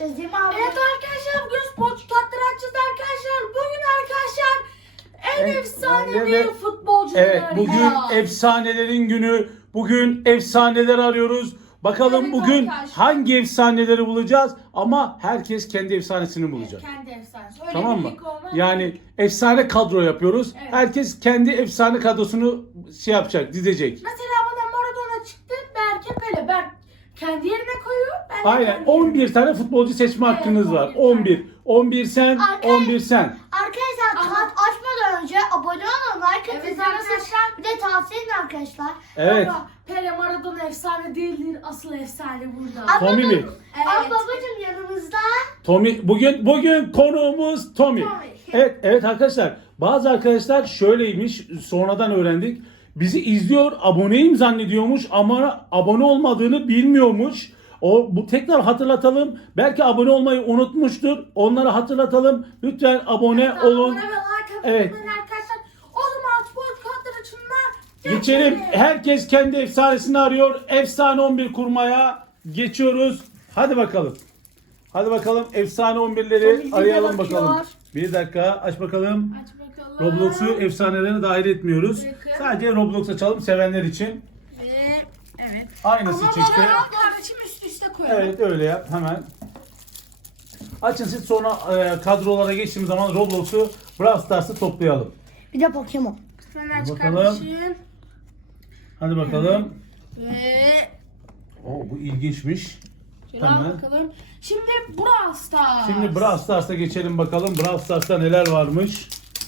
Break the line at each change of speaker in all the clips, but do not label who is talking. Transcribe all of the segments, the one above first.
açacağız değil mi abi?
Evet arkadaşlar bugün sporcu kartları açacağız arkadaşlar. Bugün arkadaşlar en efsanevi futbolcuları
Evet, bugün
arayacağız.
efsanelerin günü. Bugün efsaneler arıyoruz. Bakalım
Evet
bugün
arkadaşlar.
hangi efsaneleri bulacağız ama herkes kendi efsanesini bulacak.
Kendi efsanesi. Öyle
Tamam mı?
birlik olmaz.
Yani efsane kadro yapıyoruz.
Evet.
Herkes kendi efsane kadrosunu şey yapacak, dizecek.
Mesela bana Maradona çıktı. Berke Pele. Berk kendi yerine koyuyor. Ben de
Aynen.
kendi
11 tane futbolcu seçme
Evet,
hakkınız var.
11
11. 11 sen,
Arkadaş-
11 sen.
Arkadaşlar
Aha.
kart açmadan önce abone olun, like atın,
Evet
arkadaşlar.
arkadaşlar.
Bir de tavsiye edin arkadaşlar.
Evet.
Baba, Pele Maradona efsane değildir. Asıl efsane burada.
Ama
Tommy mi?
Ama
Evet.
babacım yanımızda.
Tommy bugün konuğumuz Tommy.
Tommy.
Evet arkadaşlar. Bazı arkadaşlar şöyleymiş. Sonradan öğrendik. Bizi izliyor, aboneyim zannediyormuş ama abone olmadığını bilmiyormuş. Bu tekrar hatırlatalım. Belki abone olmayı unutmuştur. Onları hatırlatalım. Lütfen abone olun.
Abone ve like atın
Evet.
arkadaşlar. O zaman spor kartları açımına
Geçelim. Herkes kendi efsanesini arıyor. Efsane 11 kurmaya geçiyoruz. Hadi bakalım. Hadi bakalım efsane 11'leri
Tommy
arayalım
bakıyor.
bakalım. Bir dakika aç bakalım.
Aç bakalım.
Roblox'u efsanelerine dahil etmiyoruz.
Bakın.
Sadece Roblox açalım sevenler için.
Ve evet.
Aynısı çıktı.
Ama kardeşim üst üste koyalım.
Evet öyle yap hemen. Açın siz sonra kadrolara geçtiğimiz zaman Roblox'u Brawl Stars'ı toplayalım.
Bir de Pokemon.
Sen aç
Bakalım.
kardeşim.
Hadi bakalım.
Ve
Bu ilginçmiş.
şöyle
Hemen.
al bakalım. Şimdi Brawl Stars.
Şimdi Brawl Stars'a geçelim bakalım. Brawl Stars'ta neler varmış.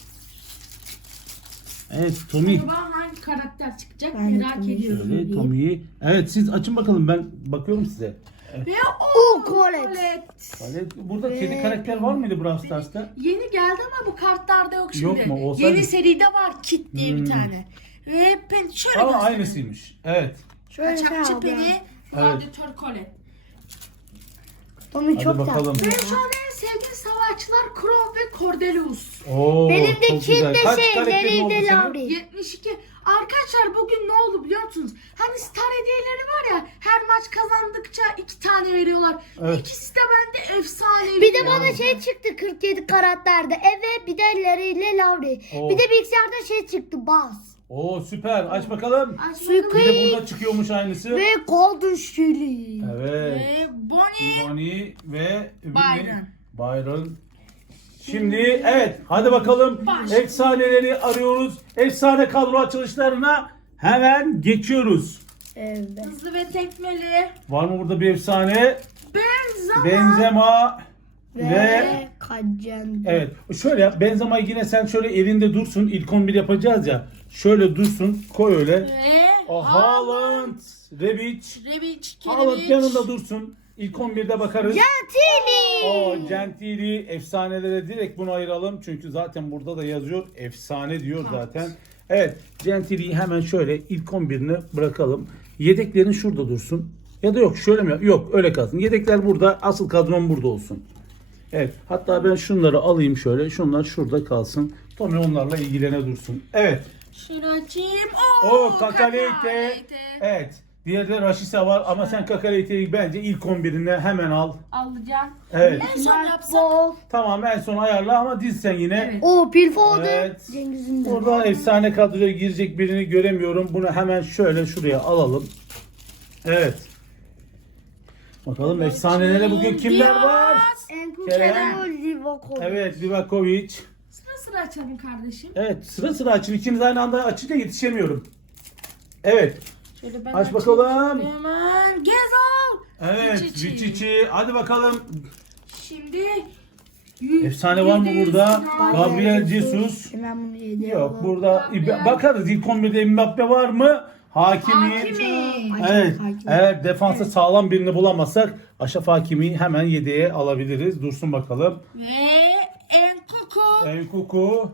Evet Tommy.
Acaba hangi karakter çıkacak
Ben de
merak
Tommy'yi
ediyorum.
Evet Tommy'yi. Evet siz açın bakalım ben bakıyorum size.
Ve
Colette.
Burada kedi karakter var mıydı Brawl Stars'ta?
Yeni geldi ama bu kartlarda yok şimdi.
Yok mu? Olsaydı-
Yeni seride var Kit diye bir tane. Ve ben şöyle
Ama
göstereyim.
aynısıymış. Evet.
Şöyle şey
Kaçakçı
abi.
Penny, Gladiator Colette.
Tommy
Hadi
çok
bakalım.
tatlı.
Benim şu an en sevdiğim savaşçılar Crow ve Cordelius.
Oo,
Benim de
çok
Kid
güzel.
de
Kaç
şey,
karakterin
Larry
oldu
de
senin?
Laurie.
72. Arkadaşlar bugün ne oldu biliyor musunuz? Hani star hediyeleri var ya, her maç kazandıkça 2 tane veriyorlar.
Evet.
İkisi de bende efsanevi.
Bir de bana şey çıktı 47 karakterde. Evet, bir de Larry ile Laurie.
Oo.
Bir de bilgisayarda şey çıktı Buzz.
Oo süper. Aç bakalım.
Aç
Suyu
bakalım.
Bir de burada çıkıyormuş aynısı.
Ve Golden Shelly.
Evet.
Ve Bonnie.
Bonnie ve
Byron.
Byron. Şimdi evet hadi bakalım
Baş.
efsaneleri arıyoruz. Efsane kadro açılışlarına hemen geçiyoruz.
Evet.
Hızlı ve tekmeli.
Var mı burada bir efsane?
Benzema.
Benzema
Ve,
ve
Kajen.
evet şöyle yap. Benzema'yı yine sen şöyle elinde dursun. İlk 11 yapacağız ya. Şöyle dursun. Koy öyle.
Ve
Haaland, Rebic.
Rebic.
Haaland
Kerebic.
yanında dursun. İlk 11'de bakarız.
Gentili.
O Gentili efsanelere direkt bunu ayıralım. Çünkü zaten burada da yazıyor. Efsane diyor zaten. Evet. Gentili'yi hemen şöyle ilk 11'ine bırakalım. Yedeklerin şurada dursun. Ya da yok şöyle mi? Yok öyle kalsın. Yedekler burada. Asıl kadron burada olsun. Evet. Hatta ben şunları alayım şöyle. Şunlar şurada kalsın. Tommy onlarla ilgilene dursun. Evet.
Şunu açayım.
O Kakaleyte. Evet. Diğeri de Rashica var ama sen Kakaleyte'yi bence ilk 11'ine hemen al.
Alacağım.
Evet.
En son yapsak.
Bol.
Tamam en son ayarla ama diz sen yine.
Evet.
O Pilfold'u.
Evet.
Cengiz'in de.
Burada efsane kadroya girecek birini göremiyorum. Bunu hemen şöyle şuraya alalım. Evet. Bakalım efsanelere bugün kimler var?
Enkudu
Kerem.
Livakovic.
Evet Livakovic.
Sıra sıra açalım kardeşim.
Evet sıra sıra açın. İkiniz aynı anda açınca yetişemiyorum. Evet.
Şöyle ben
Aç
açayım.
bakalım.
Hemen Gezal.
Evet
Vichichi.
Vichichi. Hadi bakalım.
Şimdi
Efsane var mı burada? Gabriel Jesus.
Hemen bunu yedi.
Yok burada bakarız ilk 11'de Mbappe var mı? Hakimi. Evet. Eğer defansa sağlam birini bulamazsak Aşraf Hakimi'yi hemen yedeğe alabiliriz. Dursun bakalım.
Ve Enkuku.
Enkuku.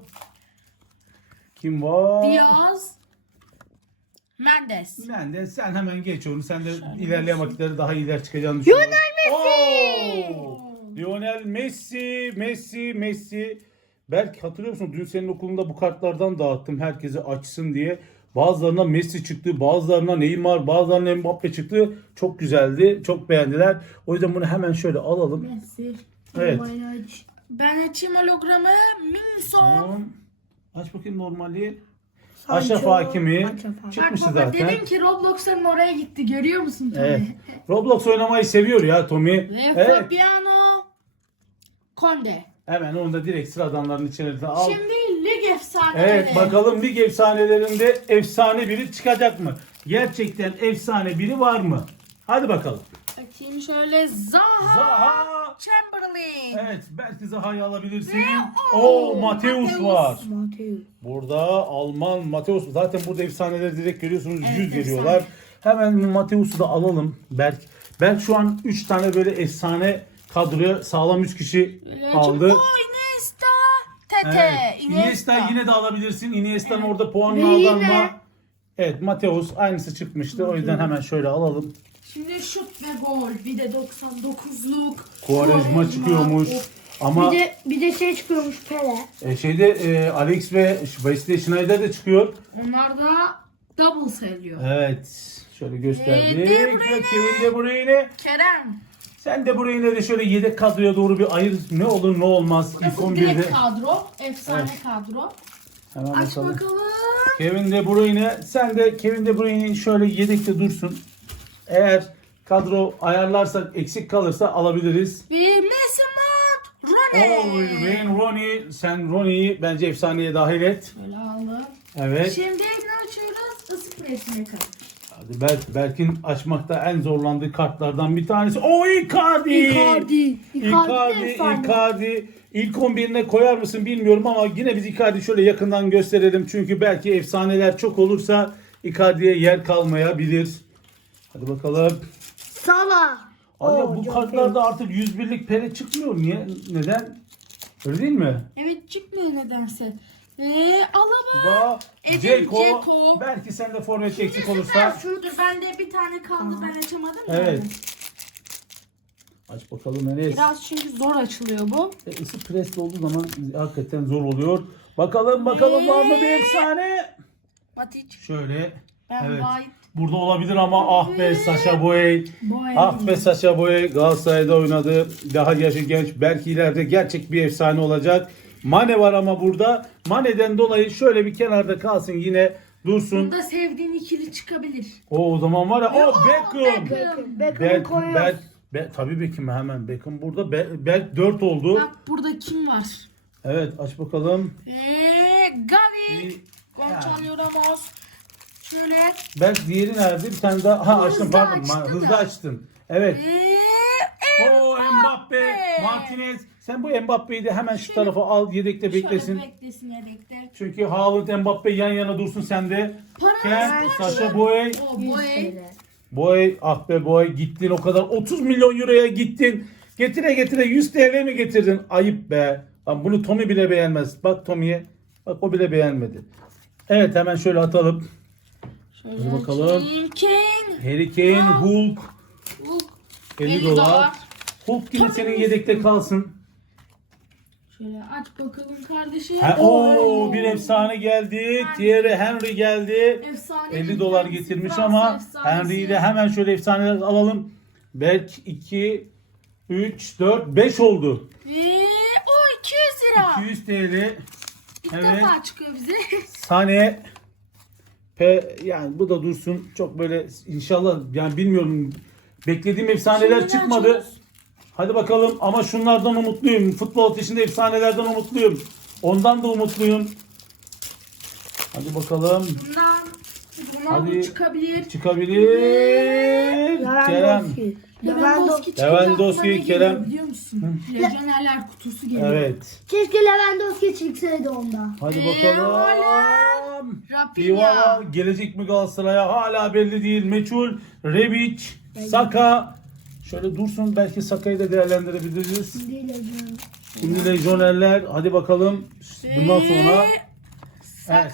Kim var?
Diaz. Mendes.
Ben de sen hemen geç onu. Sen de ilerleyen vakitleri daha iyiler çıkacağını düşünüyorum. Lionel Messi. Messi. Belki hatırlıyor musun? Dün senin okulunda bu kartlardan dağıttım herkese açsın diye. Bazılarına Messi çıktı, bazılarına Neymar, bazılarına Mbappe çıktı. Çok güzeldi. Çok beğendiler. O yüzden bunu hemen şöyle alalım.
Messi.
Evet.
Ben açayım hologramı. Minson.
Tamam. Aç bakayım normali.
Sancho,
Aşraf Hakimi
Aşraf Hakimi.
çıkmıştı
Bak baba
zaten.
dedim ki Roblox'ların oraya gitti. Görüyor musun Tommy?
Evet. Roblox oynamayı seviyor ya Tommy.
Ve
Evet.
Fabiano Conde.
Hemen onu da direkt sıradanların içine al.
Şimdi lig efsaneleri.
Evet bakalım lig efsanelerinde efsane biri çıkacak mı? Gerçekten efsane biri var mı? Hadi bakalım.
Bakayım şöyle Zaha.
Zaha.
Chamberlain.
Evet belki Zaha'yı alabilirsin.
Ve
Mateus
Mateus.
var.
Mateus.
Burada Alman Mateus. Zaten burada efsaneleri direkt görüyorsunuz.
Evet,
100 veriyorlar. Hemen Mateus'u da alalım. Berk şu an 3 tane böyle efsane kadroya sağlam 3 kişi aldı.
Iniesta. Tete.
Evet. Iniesta yine de alabilirsin. Iniesta'nın
Evet.
orada puanını
Ve
aldı
yine-
ama evet Mateus aynısı çıkmıştı. O yüzden hemen şöyle alalım.
Şimdi şut ve gol. Bir de 99'luk.
Quaresma çıkıyormuş. Ama
Bir de şey çıkıyormuş Pele.
şeyde Alex ve Wesley Schneider de çıkıyor.
Onlar da double sayılıyor.
Evet. Şöyle gösterdik.
De Bruyne.
Ve Kevin De Bruyne.
Kerem.
Sen De Bruyne'leri de şöyle yedek kadroya doğru bir ayır. Ne olur ne olmaz. İlk
Burası
11'de.
direkt kadro. Efsane
Evet.
kadro.
Hemen
Aç
bakalım.
bakalım.
Kevin De Bruyne. Sen de Kevin De Bruyne'yi şöyle yedekte dursun. Eğer kadro ayarlarsak eksik kalırsa alabiliriz.
Ve Mesut Rooney.
Ronnie. Sen Ronnie'yi bence efsaneye dahil et.
Şöyle aldım.
Evet.
Şimdi ne açıyoruz? Isı presine kadar.
Hadi Berk'in açmakta en zorlandığı kartlardan bir tanesi. O Icardi. Icardi. İlk 11'ine koyar mısın bilmiyorum ama yine biz Icardi şöyle yakından gösterelim. Çünkü belki efsaneler çok olursa Icardi'ye yer kalmayabilir. Hadi bakalım.
Salah.
Aya bu kartlarda artık 101'lik Pele çıkmıyor. Niye? Neden? Öyle değil mi?
Evet çıkmıyor nedense. Ve Alaba.
Va,
Edin
Dzeko.
Dzeko.
Belki sende forvet eksik olursa.
Dur bende bir tane kaldı ben açamadım.
Evet.
Yani.
Aç bakalım Enes.
Biraz çünkü zor açılıyor bu.
Isı presli olduğu zaman hakikaten zor oluyor. Bakalım var mı bir efsane?
Matic.
Şöyle.
Ben
Evet.
White.
Burada olabilir ama ah be Sacha Boey.
Boy.
Ah be Sacha Boey Galatasaray'da oynadı. Daha yaşı genç. Belki ileride gerçek bir efsane olacak. Mane var ama burada. Mane'den dolayı şöyle bir kenarda kalsın yine dursun.
Burada sevdiğin ikili çıkabilir.
O zaman var ya. O Beckham.
Beckham'ı koyuyoruz.
Tabii Beckham hemen. Beckham burada. Berk 4 oldu.
Bak burada kim var?
Evet aç bakalım.
Ve Gavi. Gol
Yani.
çalıyor Ramos. Şöyle.
Berk diğeri nerede? Bir tane daha. Ha açtın
Hızlı
pardon.
açtı
Hızlı
da.
açtın. Evet.
Ve
O Mbappe. Martinez. Sen bu Mbappe'yi de hemen şu tarafa al. Yedekte beklesin.
Şöyle beklesin yedekte.
Çünkü Haaland Mbappe yan yana dursun sende.
Paras.
Ken, Sacha Boey.
O boy.
Boey, ah be Boey gittin o kadar 30 milyon euroya gittin. Getire 100 TL mi getirdin? Ayıp be. Lan bunu Tommy bile beğenmez. Bak Tommy'ye. Bak o bile beğenmedi. Evet hemen şöyle atalım.
Şöyle
Hadi bakalım.
Kane.
Harry Kane, Hulk.
Hulk.
50 dolar. Hulk yine senin yedekte kalsın.
Şöyle aç bakalım kardeşim.
Oo bir efsane geldi. Thierry Henry geldi.
Efsane
50 dolar
bir
getirmiş
Fransa
ama
efsanesi.
Henry'yi de hemen şöyle efsaneler alalım. Berk 2, 3, 4, 5 oldu.
Ve o 200 lira.
200 TL.
İlk
Evet.
defa çıkıyor bize.
Sane. Yani bu da dursun. Çok böyle inşallah yani bilmiyorum. Beklediğim efsaneler
Şimdi
çıkmadı.
açıyoruz.
Hadi bakalım ama şunlardan umutluyum. Futbol ateşinde efsanelerden umutluyum. Ondan da umutluyum. Hadi bakalım.
Bundan
Hadi.
çıkabilir.
Çıkabilir. Kerem.
Lewandowski.
Lewandowski, Kerem.
Biliyor musun? Lejyonerler kutusu geliyor.
Evet.
Keşke Lewandowski çıksaydı onda.
Hadi
Haaland.
bakalım.
Rafinha.
Dybala gelecek mi Galatasaray'a? Hala belli değil. Meçhul, Rebic, Saka. Şöyle dursun belki Saka'yı da değerlendirebiliriz. Şimdi lejyonerler. Hadi bakalım. Bundan sonra evet,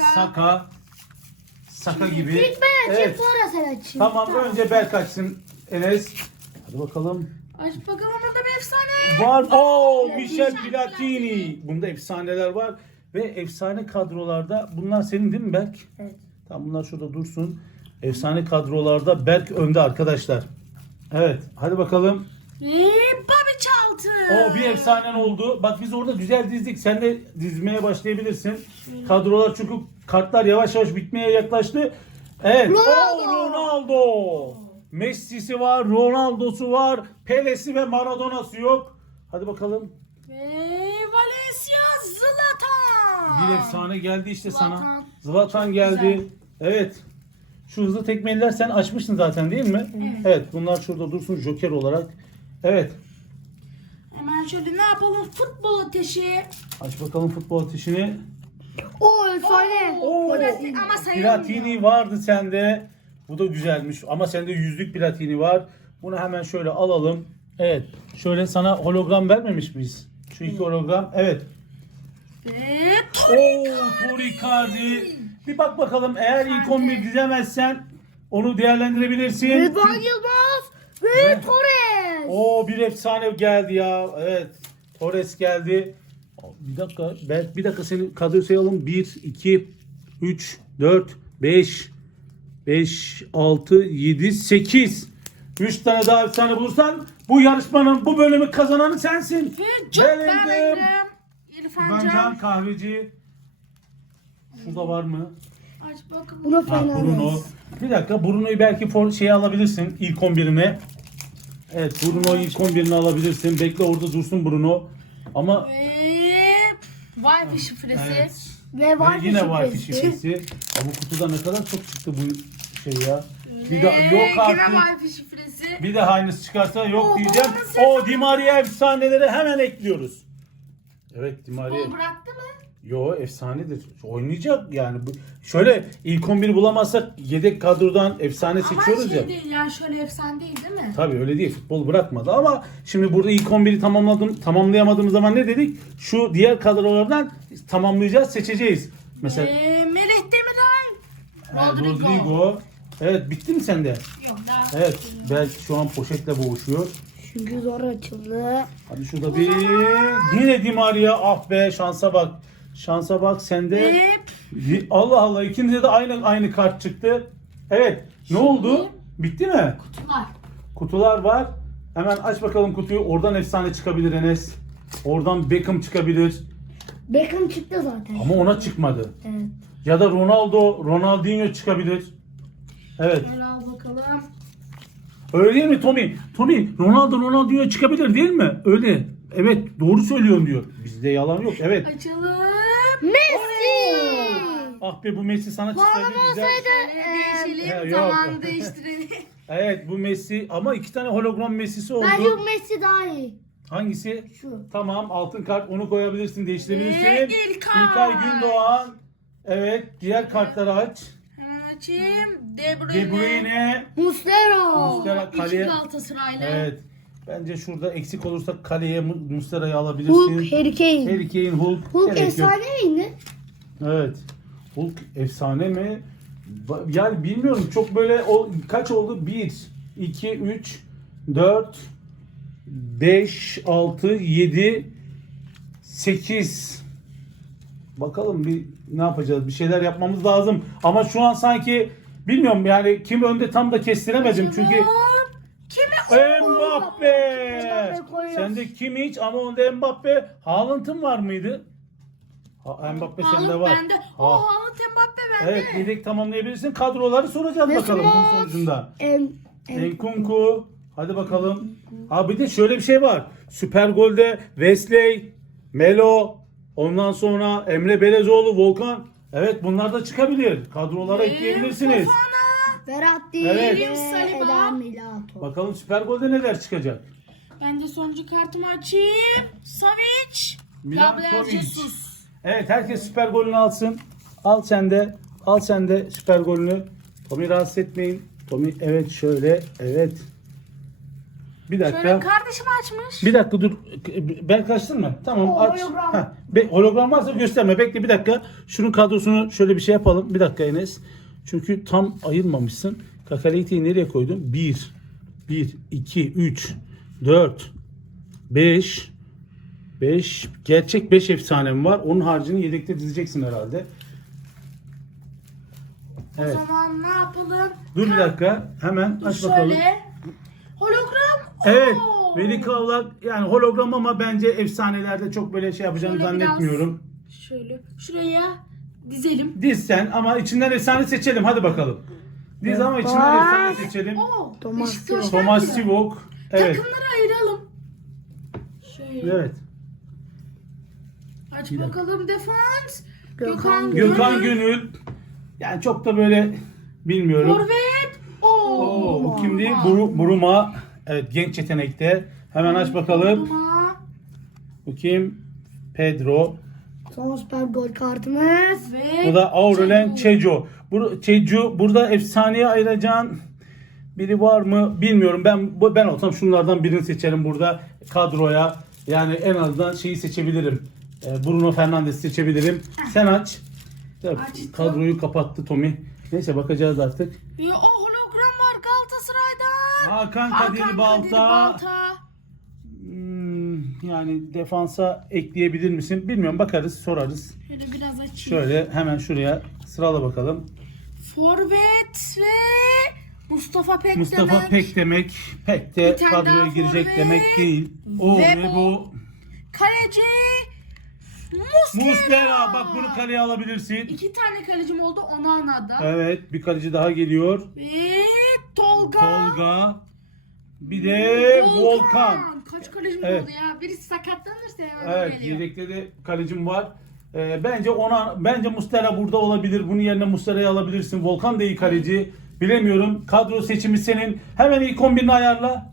Saka gibi.
İlk ben açayım
Evet.
sonra sen açayım.
Tamam önce Berk açsın Enes. Hadi bakalım.
Aç bakalım burada bir efsane.
Var. Oo, Michel Platini. Bunda efsaneler var ve efsane kadrolarda bunlar senin değil mi Berk?
Evet.
Tamam, bunlar şurada dursun. Efsane kadrolarda Berk önde arkadaşlar. Evet, hadi bakalım.
Ve Bobby Charlton.
O bir efsanen oldu. Bak biz orada güzel dizdik. Sen de dizmeye başlayabilirsin. Kadrolar çünkü kartlar yavaş yavaş bitmeye yaklaştı. Evet. Ronaldo. Messi'si var, Ronaldo'su var, Pele'si ve Maradona'sı yok. Hadi bakalım.
Ve Valencia Zlatan.
Bir efsane geldi işte sana.
Zlatan.
Zlatan geldi. Evet. Şu hızlı tekmeliler sen açmıştın zaten değil mi? Evet. Bunlar şurada dursun joker olarak. Evet.
Hemen şöyle ne yapalım? Futbol ateşi.
Aç bakalım futbol ateşini.
O efsane.
Oo.
Ama sayılmıyor.
Platini vardı sende. Bu da güzelmiş. Ama sende 100'lük platini var. Bunu hemen şöyle alalım. Evet. Şöyle sana hologram vermemiş miyiz? Şu iki hologram. Evet.
Ve
Tour Icardi. Bir bak bakalım, eğer ilk 11 dizemezsen onu değerlendirebilirsin.
Rıdvan Yılmaz ve Torres.
Oo, bir efsane geldi ya. Evet. Torres geldi. Bir dakika. Bir dakika, senin kadro sayalım. 1, 2, 3, 4, 5, 6, 7, 8. 3 tane daha efsane bulursan bu yarışmanın, bu bölümü kazananı sensin.
Ve Jude Bellingham. İrfan
Can
Can.
Kahveci. Şurada var mı?
Aç bakalım.
Buna
Ha,
fena.
Bruno. Bir dakika, Bruno'yu belki şeye alabilirsin ilk 11'ine. Evet, Bruno'yu ilk 11'ine alabilirsin. Bekle orada dursun Bruno. Ama
Ve Wi-Fi şifresi.
evet.
Ve var
Ve yine Wi-Fi şifresi. Ya bu kutuda ne kadar çok çıktı bu şey ya. Bir de yok
Yine
artık.
Wi-Fi şifresi.
Bir de aynısı çıkarsa yok
O,
diyeceğim.
babamın
O Di Maria efsaneleri hemen ekliyoruz. Evet, Di Maria.
O bıraktı mı?
Yo, efsanedir. Oynayacak yani. Şöyle ilk 11'i bulamazsak yedek kadrodan efsane
Ama
seçiyoruz ya.
şey değil yani şöyle efsane değil mi?
Tabii öyle değil. Futbol bırakmadı ama şimdi burada ilk 11'i tamamlayamadığımız zaman ne dedik? Şu diğer kadrolardan tamamlayacağız, seçeceğiz. Mesela
Melih Demiray.
Rodrigo. Evet, bitti mi sende?
Yok daha.
Evet, belki şu an poşetle boğuşuyor.
Çünkü zor açıldı.
Hadi şurada bir yine Di Maria. Ah be, şansa bak. Şansa bak sende.
Ve
Allah Allah, ikinize de aynı kart çıktı. Evet. Ne oldu? Bitti mi?
kutular.
Kutular var. Hemen aç bakalım kutuyu. Oradan efsane çıkabilir Enes. Oradan Beckham çıkabilir.
Beckham çıktı zaten.
Ama ona çıkmadı.
Evet.
Ya da Ronaldinho çıkabilir. Evet.
Gel al bakalım.
Öyle değil mi Tommy? Tommy, Ronaldinho çıkabilir değil mi? Öyle. Evet, doğru söylüyorsun diyor. Bizde yalan yok. Evet.
Açalım.
Messi.
Ah be, bu Messi sana çıksaydı güzel.
Değişelim.
He, yok.
Zamanı değiştirelim.
Evet, bu Messi ama iki tane hologram Messi'si oldu.
Bence bu Messi daha iyi.
Hangisi?
Şu.
Tamam, altın kart, onu koyabilirsin, değiştirebilirsin.
Ve İlkay.
Gündoğan. Evet, diğer kartları aç.
Hemen açayım. De Bruyne.
De Bruyne.
Muslera.
Muslera.
İki
Kaleye-
Galatasaraylı.
Evet. Bence şurada eksik olursa kaleye Muslera'yı alabilirsin.
Hulk, Harry Kane.
Harry Kane, Hulk.
Hulk
Gerek yok.
efsane miydi?
Evet. Hulk efsane mi? Yani bilmiyorum. Çok böyle kaç oldu? 1, 2, 3, 4, 5, 6, 7, 8. Bakalım bir ne yapacağız? Bir şeyler yapmamız lazım. Ama şu an sanki bilmiyorum yani, kim önde tam da kestiremedim. Çünkü
Kimi?
Mbappe.
Mbappe koyuyoruz.
Sende Kimmich ama onda Mbappe. Haaland'ın var mıydı? Mbappe sende
Haaland
var.
bende. O Haaland Mbappe bende.
Evet, yedek tamamlayabilirsin. Kadroları soracağız bakalım bunun sonucunda. Nkunku. Hadi bakalım. Ha, bir de şöyle bir şey var. Süper Gol'de Wesley, Melo, ondan sonra Emre Belezoğlu, Volkan. Evet, bunlar da çıkabilir. Kadrolara ekleyebilirsiniz.
Verratti
Evet.
ve
Saliba.
Eden Milito.
Bakalım Süper Gol'de neler çıkacak.
Ben de sonuncu kartımı açayım. Savic. Gabriel
Milankovic.
Jesus.
Evet, herkes Süper Gol'ünü alsın. Al sen de. Al sen de Süper Gol'ünü. Tommy rahatsız etmeyin. Tommy, evet şöyle. Evet. Bir dakika.
Şöyle kardeşim açmış.
Bir dakika dur. Berk açtın mı? Tamam,
O
aç.
hologram.
Hologram varsa gösterme. Bekle bir dakika. Şunun kadrosunu şöyle bir şey yapalım. Bir dakika Enes. Çünkü tam ayırmamışsın. Kakaleite'yi nereye koydun? 1, 2, 3, 4, 5. Gerçek 5 efsanem var. Onun haricini yedekte dizeceksin herhalde. Evet.
O zaman ne yapalım?
Dur bir dakika. Hemen aç bakalım.
Şöyle. Hologram.
Evet.
Oo.
Veli Kavlak yani hologram ama bence efsanelerde çok böyle şey yapacağını
Şöyle biraz-
zannetmiyorum.
Şöyle şuraya dizelim.
Diz sen ama içinden efsane seçelim. Hadi bakalım. Diz ama içinden efsane seçelim.
Oo.
Thomas
Beşiktaş'tan
Sivok.
Thomas
biri.
Sivok. Evet.
Takımları ayıralım. Şöyle.
Evet.
Aç
Bir dakika.
bakalım defans.
Gökhan
Gökhan Gönül. Yani çok da böyle bilmiyorum.
Forvet. Oo.
O kimdi? Buruma. Evet, genç yetenekte. Hemen aç bakalım.
Buruma.
Bu kim? Pedro.
Son süper gol kartımız.
Ve
Bu da Aurelien
Çeju.
Çeju. Burada efsaneye ayıracağın biri var mı bilmiyorum. Ben olsam şunlardan birini seçerim burada kadroya. Yani en azından şeyi seçebilirim. Bruno Fernandes seçebilirim. Sen aç. Tabii,
Açtım.
kadroyu kapattı Tommy. Neyse bakacağız artık.
Bir o hologram var Galatasaray'dan.
Hakan
Hakan
Kadir Balta. Yani defansa ekleyebilir misin? Bilmiyorum, bakarız, sorarız.
Şöyle biraz açayım.
Şöyle hemen şuraya sırala bakalım.
Forvet ve Mustafa Pek
Mustafa
demek.
Pek demek. Pek de
Bir tane
kadroya
daha
girecek
forvet.
demek değil. O
Ve
ve bu.
Kaleci
Muslera. Bak bunu kaleye alabilirsin.
2 tane kalecim oldu Onana'da.
Evet, bir kaleci daha geliyor.
Ve Tolga.
Tolga. Bir de Volkan.
Kaç kalecim
Evet.
oldu ya? Birisi sakatlanırsa hemen
Evet,
geliyor.
yedekte de kalecim var. Bence Muslera burada olabilir. Bunun yerine Muslera'yı alabilirsin. Volkan da iyi kaleci. Bilemiyorum. Kadro seçimi senin. Hemen ilk 11'ini ayarla.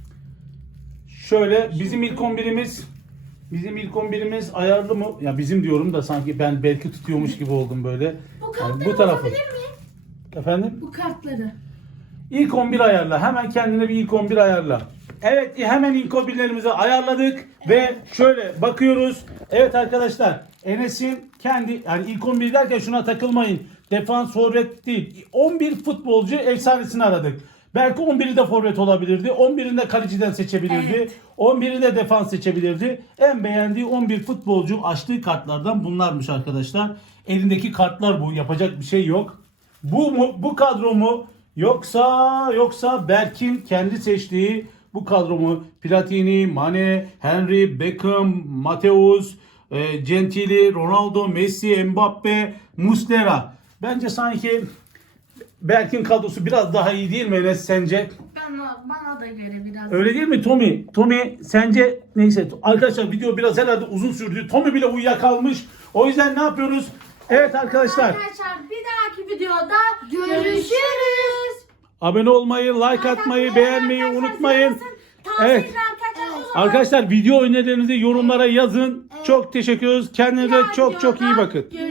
Şöyle bizim ilk 11'imiz ayarlı mı? Ya bizim diyorum da sanki ben belki tutuyormuş gibi oldum böyle.
Bu kartları
bu tarafı.
alabilir miyim?
Efendim?
Bu kartları.
İlk 11 ayarla. Hemen kendine bir ilk 11 ayarla. Evet, hemen ilk 11'lerimizi ayarladık ve şöyle bakıyoruz. Evet arkadaşlar, Enes'in kendi yani ilk 11 derken şuna takılmayın. Defans, forvet değil. 11 futbolcu efsanesini aradık. Belki 11'i de forvet olabilirdi. 11'ini de kaleciden seçebilirdi.
Evet.
11'i de defans seçebilirdi. En beğendiği 11 futbolcu açtığı kartlardan bunlarmış arkadaşlar. Elindeki kartlar bu. Yapacak bir şey yok. Bu mu? Bu kadro mu? Yoksa Berk'in kendi seçtiği bu kadro mu? Platini, Mane, Henry, Beckham, Mateus, Gentili, Ronaldo, Messi, Mbappe, Muslera. Bence sanki Berk'in kadrosu biraz daha iyi değil mi Enes sence?
Bana da göre biraz.
Öyle değil mi Tommy? Tommy sence neyse arkadaşlar video biraz herhalde uzun sürdü. Tommy bile uyuyakalmış. O yüzden ne yapıyoruz? Evet arkadaşlar.
Arkadaşlar bir dahaki videoda
Görüşürüz.
Abone olmayı, like atmayı, beğenmeyi unutmayın. Evet.
Evet.
Arkadaşlar video önerilerinizi yorumlara yazın. Çok teşekkür ederiz. Kendinize çok çok iyi bakın.